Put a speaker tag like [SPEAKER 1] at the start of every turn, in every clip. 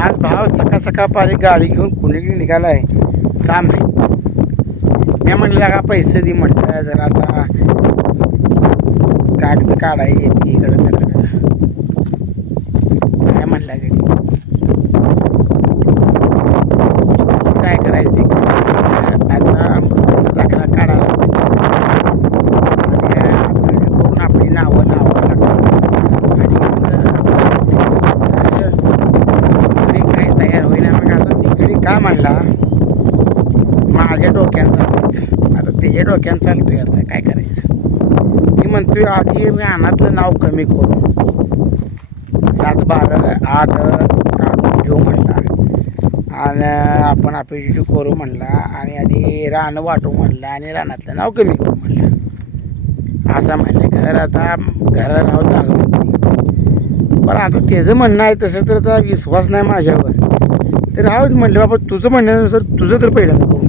[SPEAKER 1] आज भाव सकाळ सकाळ पारी गाडी घेऊन कुणीकडे निघालाय. काम आहे मी म्हणलं का पैसे दे म्हटलं जरा आता कागद काढाय येते इकडं तिकडं. काय म्हणला गडी काय करायचं ते कर. आता दाखला काढायला आणि आपण करून आपली नावं लावावं लागतात आणि तिकडे काय तयार होईना मग आता तिकडे का म्हणला माझ्या डोक्यानं चालतंच आता त्याच्या डोक्यानं चालतोय आता काय करायचं? ती म्हणतोय आधी रानातलं नाव कमी करू. सात बारा आठ काढून घेऊ म्हणला. आणि आपण आपली करू म्हणला. आणि आधी रान वाटू म्हणला आणि रानातलं नाव कमी करू म्हणलं. असं म्हणलं घर आता घरा राहून जागा पण बरं आता त्याचं म्हणणं आहे तसं तर आता विश्वास नाही माझ्यावर. तर राहूच म्हणलं बाबा तुझं म्हणण्यानुसार तुझं तर पहिल्यांदा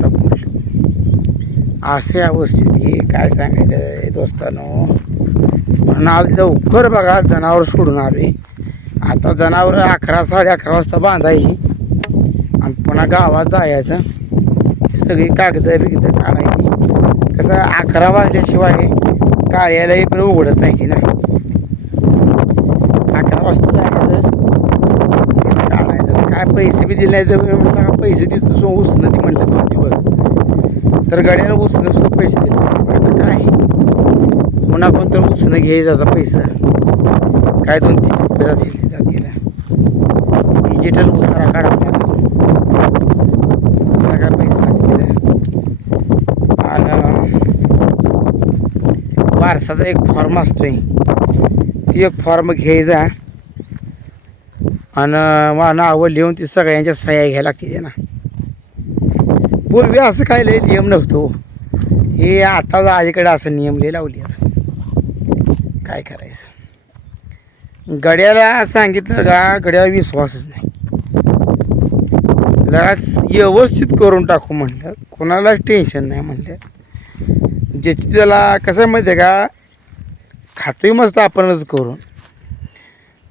[SPEAKER 1] असे अवस्थिती काय सांगायचं दोस्तानो? म्हणून आज लवकर बघा जनावर सोडून आहे आता जनावर अकरा साडे अकरा वाजता बांधायची. आणि पुन्हा गावात जायचं. सगळी कागद बिगद काढायची. कसं अकरा वाजल्याशिवाय कार्यालय पण उघडत नाही ना. अकरा वाजता जायचं. काढायचं. काय पैसे बी दिले नाही तर पैसे देतो सो उसणं ती म्हटलं दोन दिवस तर गाड्याला उसणं सुद्धा पैसे दिले आता काय? पुन्हा कोणतं उसणं घ्यायचं आता पैसा. काय दोन तीन रुपये जातील जातील. डिजिटल उतारा काढा मला काय पैसे लागतील? आणि वारसाचा एक फॉर्म असतोय. ती एक फॉर्म घ्यायचा. आणि नावं लिहून ती सगळ्यांच्या सह्या घ्यायला लागते ना पूर्वी असं काय लय नियम नव्हतो. हे आता अलीकडे असं नियम लय लावले काय करायचं? गड्याला सांगितलं का गड्याला विश्वासच नाही. त्याला व्यवस्थित करून टाकू म्हणलं. कोणालाच टेन्शन नाही म्हणलं. ज्याची त्याला कसं आहे माहिती आहे का खातोही मस्त आपणच करून.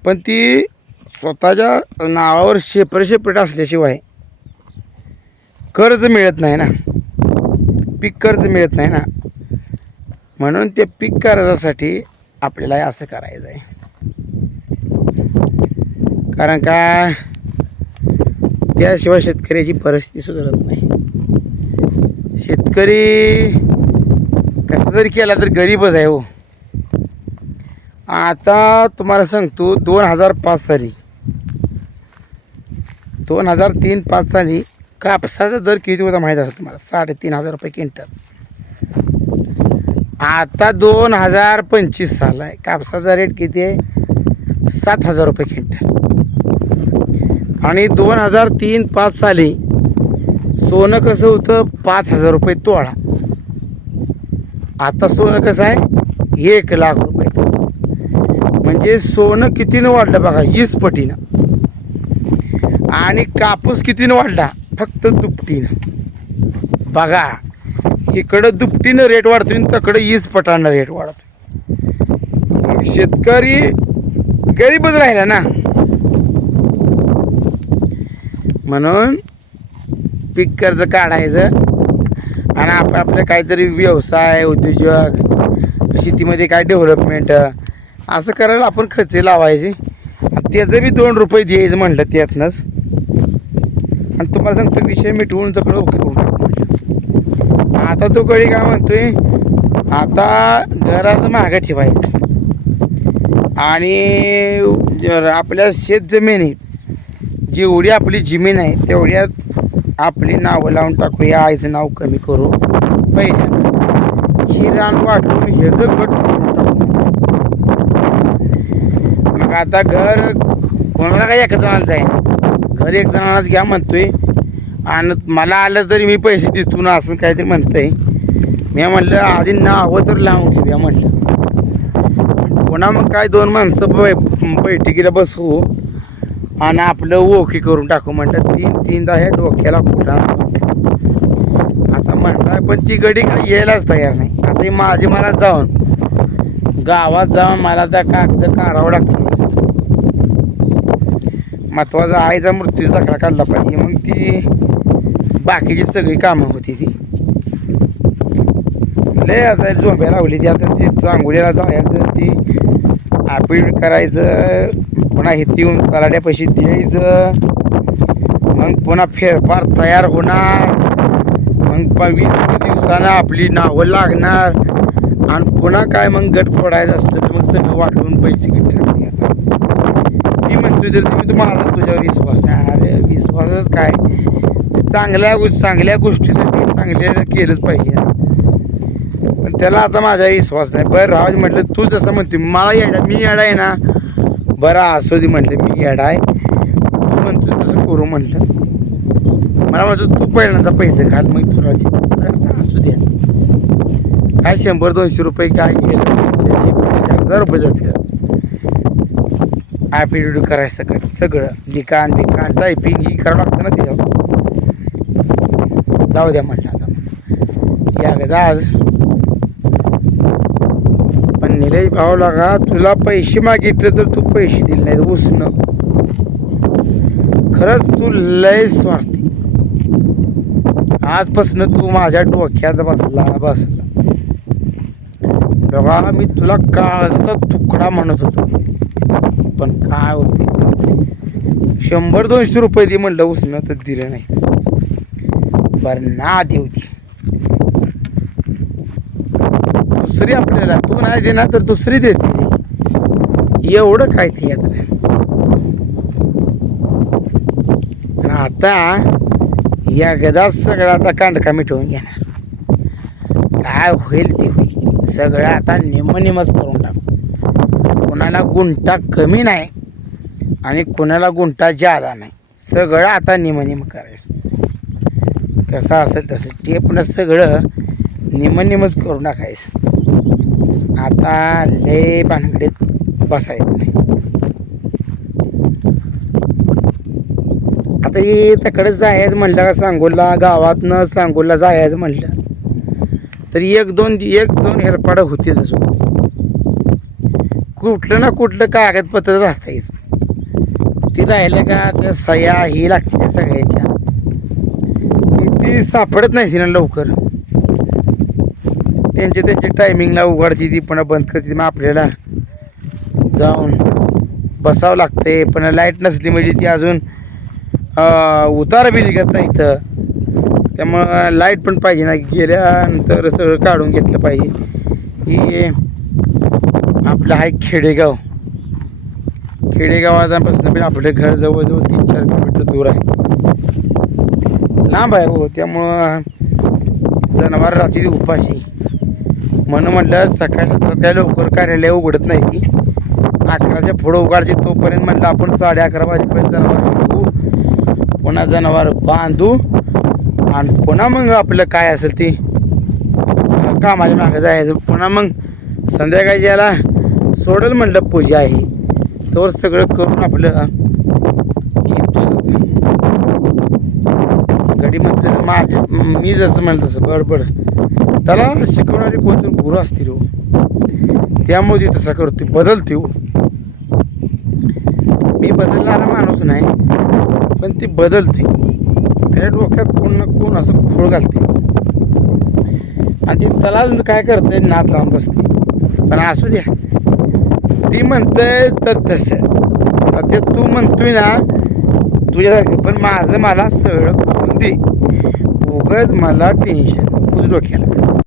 [SPEAKER 1] पण ती स्वतःच्या नावावर सेपरेट शेपरेट असल्याशिवाय कर्ज मिळत नाही ना. पीक कर्ज मिळत नाही ना. म्हणून ते पीक कर्जासाठी आपल्याला असं करायचं आहे. कारण का त्याशिवाय शेतकऱ्याची परिस्थिती सुधारत नाही. शेतकरी कसं जरी केला तर गरीबच आहे हो. आता तुम्हाला सांगतो दोन हजार पाच साली दोन हजार तीन पाच साली कापसाचा दर किती होता माहीत असेल तुम्हाला? साडेतीन हजार रुपये क्विंटल. आता दोन हजार पंचवीस साल आहे कापसाचा रेट किती आहे? सात हजार रुपये क्विंटल. आणि दोन हजार तीन पाच साली सोनं कसं होतं? पाच हजार रुपये तोळा. आता सोनं कसं आहे? एक लाख रुपये तोळा. म्हणजे सोनं कितीनं वाढलं बघा? वीस पटीनं. आणि कापूस कितीनं वाढला? फक्त दुपटीनं. बघा इकडं दुपटीनं रेट वाढतोय तकडं तिकडं पटानं रेट वाढतोय. मग शेतकरी गरीबच राहिला ना. म्हणून पीक कर्ज काढायचं आणि आप आपलं काहीतरी व्यवसाय उद्योजक शेतीमध्ये काय डेव्हलपमेंट असं करायला आपण खर्च लावायचे. त्याचं बी दोन रुपये द्यायचं म्हणलं त्यातनंच. आणि तुम्हाला सांगतो विषय मिटवून जकडं ओके करून टाकू आता तो कळी काय म्हणतोय आता घराचं महागात ठेवायचं. आणि जर आपल्या शेत जमिनीत जेवढी आपली जमीन आहे तेवढ्यात आपली नावं लावून टाकू या आईचं नाव कमी करू. पहिल्या ही रान वाटून ह्याचं गट करून टाकू. मग आता घर कोणाला काही एका जणाला जाईल? घर एक जणांनाच घ्या म्हणतोय. आणि मला आलं तरी मी पैसे देतो ना असं काहीतरी म्हणतंय. मी म्हणलं आधी नावं तर लावून घेऊया म्हणलं. पुन्हा मग काय दोन माणसं बैठकीला बसवू आणि आपलं ओके करून टाकू म्हणलं. तीन तीनदा हे डोक्याला फुटा आता म्हणताय पण ती गडी काही यायलाच तयार नाही. आता ही माझी मला जाऊन गावात जाऊन मला त्या कागद काढावं लागतं. महत्त्वाचा आईचा मृत्यूचा दाखला काढला पाहिजे. मग ती बाकीची सगळी कामं होती ती. लय आता झोंब्या लावली ती. आता ते चांगोलीला जायचं ती आपीड करायचं पुन्हा इथे येऊन तलाड्या पैसे द्यायचं. मग पुन्हा फेरफार तयार होणार. मग वीस दिवसानं आपली नावं लागणार. आणि पुन्हा काय मग गट फोडायचं असलं तर मग सगळं वाटून पैसे घेतले. मी तर तुम्हाला तुझ्यावर विश्वास नाही. अरे विश्वासच काय? चांगल्या गोष्टी चांगल्या गोष्टीसाठी चांगल्या केलंच पाहिजे. पण त्याला आता माझा विश्वास नाही. बरं राहू म्हटलं तू जसं म्हणते मला येडा मी येडा आहे ना? बरं असू दे म्हटलं मी येडा आहे. तू म्हणतो तसं करू म्हटलं. मला म्हणतो तू पहिल्यांदा पैसे घाल मग तुला दे असू दे. काय शंभर दोनशे रुपये काय गेलं हजार रुपये जाते ॲफिडेविट करायचं सगळं सगळं. लिखाण बिखाण टायपिंग ही करावं लागतं ना त्याच्यावर. जाऊ द्या म्हटलं आता. या गदा आज. पण निलेश भाऊ लागा तुला पैसे मागितले तर तू पैसे दिले नाहीत उसणं खरंच तू लय स्वार्थी. आजपासून तू माझ्या डोक्यात बसला बसला. बघा मी तुला काळजाचा तुकडा म्हणत होतो. पण काय होते? शंभर दोनशे रुपये दे म्हणलं उसणं तर दिलं नाही. बरं ना देऊ दे. दुसरी आपल्याला तू नाही देणार तर दुसरी देते. एवढं काय ते यात आता या गदा सगळं आता कांडका मिटवून घेणार. काय होईल ते होईल. सगळं आता निमनिमच करून कोणाला गुंता कमी नाही आणि कोणाला गुंता जादा नाही. सगळं आता निमनिम करायचं. कसं असेल तसं ते पण सगळं निमनिमच करून टाकायचं आता लय भानगडीत बसायचं नाही. आता हे तिकडे जायचं म्हणलं का सांगोला गावातनं सांगोला जायचं म्हणलं तर एक दोन एक दोन हेरपाडं होतीलच कुठलं ना कुठलं कागदपत्र राहतायच. ती राहिलं का त्या सह्या ही लागते त्या सगळ्याच्या. मग ती सापडत नाही ना लवकर. त्यांच्या त्यांच्या टायमिंगला उघडची ती पुन्हा बंद करते. मग आपल्याला जाऊन बसावं लागते पण लाइट नसली म्हणजे ती अजून उतार बी निघत नाही तर त्यामुळं लाइट पण पाहिजे ना. गेल्यानंतर सगळं काढून घेतलं पाहिजे. ही आपलं आहे खेडेगाव. खेडेगावापासून पण आपलं घर जवळजवळ तीन चार किलोमीटर दूर आहे. लांब आहे हो त्यामुळं जनावर रात्री उपाशी. म्हणून म्हटलं सकाळ सत्रात काय लवकर कार्यालय उघडत नाही ती. अकराच्या पुढं उघडायची तोपर्यंत म्हटलं आपण साडे अकरा वाजेपर्यंत जनावर बांधू पुन्हा जनावर बांधू. आणि पुन्हा मग आपलं काय असेल ते कामाच्या मागं जायचं. पुन्हा मग संध्याकाळी याला सोडल म्हणलं पूजा आहे. तर सगळं करून आपलं घडी म्हटलं तर माझ्या मी जसं म्हणलं तसं बरोबर त्याला शिकवणारे कोणतरी गुरु असतील हो. त्यामुळे ती तसा करतो बदलते हो. मी बदलणारा माणूस नाही पण ती बदलते त्या डोक्यात कोण ना कोण असं खोळ घालते आणि ती त्याला काय करते नात लावून बसते पण असू द्या. ती म्हणतंय तर तसं. आता तू म्हणतोय ना तुझ्यासारखं पण माझं मला सगळं करून दे. उगच मला टेन्शन नकोच डोक्याला.